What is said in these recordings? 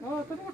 No, tenemos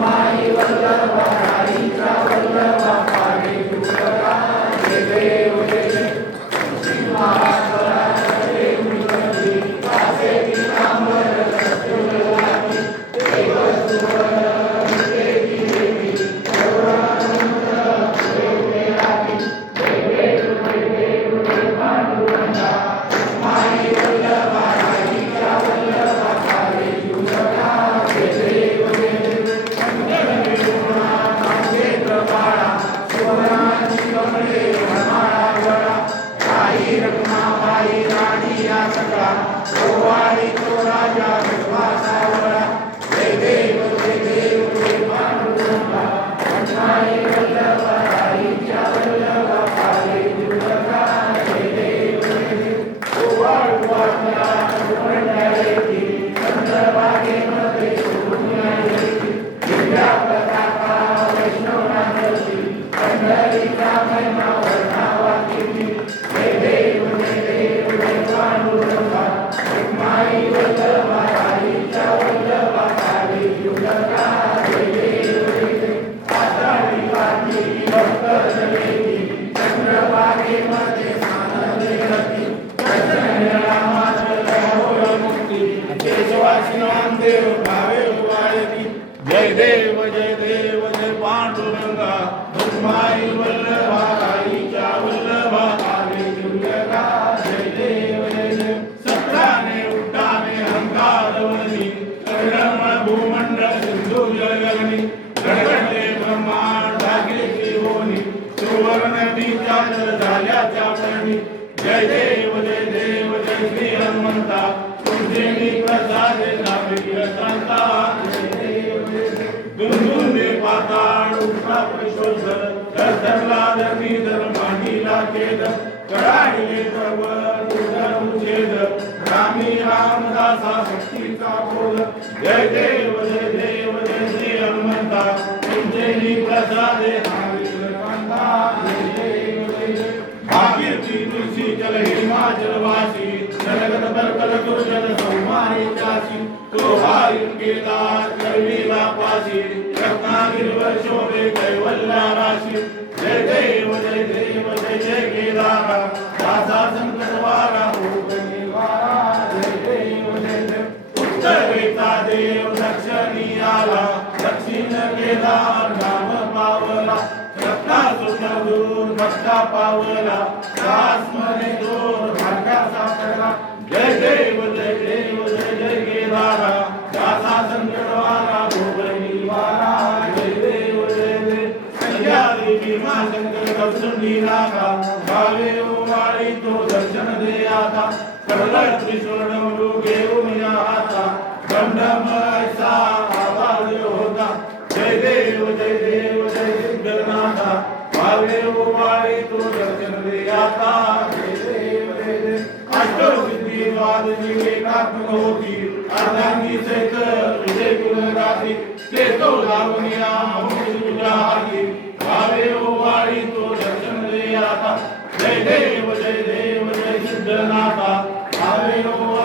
my देव भावे उपायती जय देव जय देव जय पांडुरंगा. माई वल्लभा राईच्या वल्लभा आले दुर्गा जय देव जय देव. सत्राने उड्डाणे अंगारवणी रमण भूमंडळ सिंधू जगगणी गडगडले ब्रह्मांड ढाकले त्रिभुवनी सुवर्ण नदीच्या झाल्याच्या पणी जय जय देव धरला धरणी धर मांडीला खेद रामी रामदासा जय देव जय देव जय हनुमंता. तुमचे प्रसादे भागीरथी तुलसी जल हिमाचल वासी. जलगत बरकल दुर्जन संहारी तो केदार करवीला पासी. रत्नागिरीवर शोभे राशी. जय देव जय देव जय जय केदारा दासा संकट करला त्रिशूळ घेऊन या आता दंडम आवाज होता जय देव जय देव जय सिद्धनाथा भावे ओवाळी तो दर्शन आता जय देव जय देव अष्टो सिद्धी वाद होती अर्धांगी सहित विजय गुणगाती ते तो लावणीया होती तुझ्या हाती भावे ओवाळी तो दर्शन आता जय देव जय देव जय सिद्धनाथा. भावे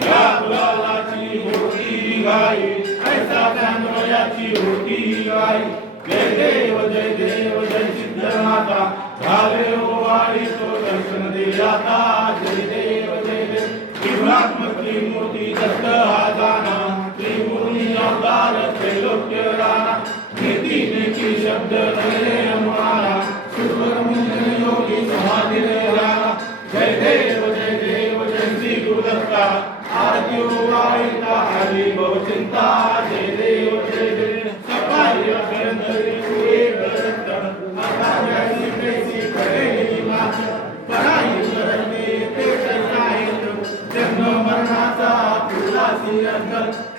या गुलालाची होती गाई ऐसा होती गाई. जय देव जय देव जय सिद्धनाथा. ओवाळी हो तो दर्शन जय देव जय देव. त्रिगुणात्मक त्रिमूर्ती दत्त हा जाना. अवतार त्रैलोक्य राणा. शब्द नरे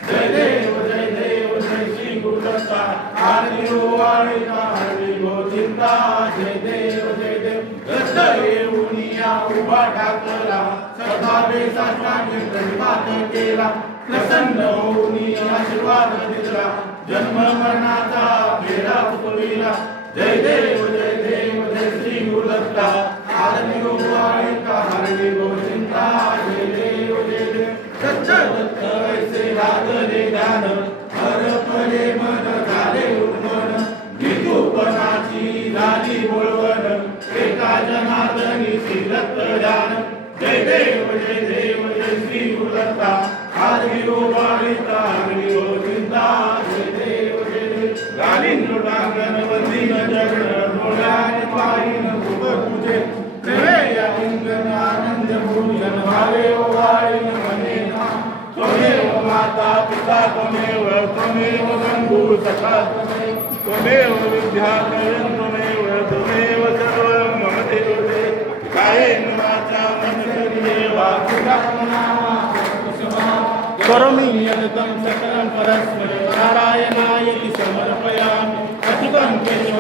जय देव जय देव जय श्री गुरुदत्ता हरी वाळिका हो, हो, हो, हरी गोविंदा जय देव जय देव. दत्त उभा ठाकला सदा बेसाचा निर्वात केला. प्रसन्न होऊनी आशीर्वाद दिला. जन्म मरणाचा फेरा फुलविला जय देव जय देव जय श्री गुरुदत्ता हरी वाळिका हरी गोविंदा जय देव जय देव. सच्च दत्त श्री गुरुदत्ता आरती गोवाळिका हरणी गोचिंता जय देव जय देव गालिन लोटांगण वंदीन जगण डोळ्याने पाहिन उभ तुझे. प्रेमे या इंगन आनंद भूषण भावे ओवाळीन मने ना त्वमेव माता पिता त्वमेव त्वमेव बंधू सखा त्वमेव त्वमेव विद्याकरं त्वमेव त्वमेव सर्व मम देवते. कायेन वाचा मनसर्येवा करोमि यदं सकलं परस्मरारायणाय समर्पयामि अधिकं केशव